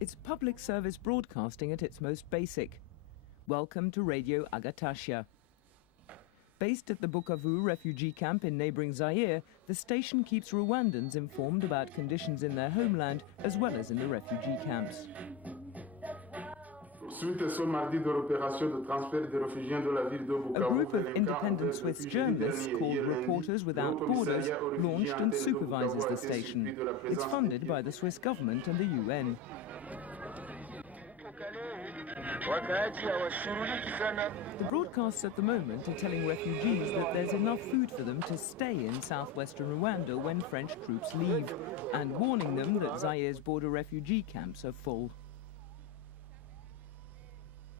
It's public service broadcasting at its most basic. Welcome to Radio Agatashya. Based at the Bukavu refugee camp in neighbouring Zaire, the station keeps Rwandans informed about conditions in their homeland as well as in the refugee camps. A group of independent Swiss journalists called Reporters Without Borders launched and supervises the station. It's funded by the Swiss government and the UN. The broadcasts at the moment are telling refugees that there's enough food for them to stay in southwestern Rwanda when French troops leave, and warning them that Zaire's border refugee camps are full.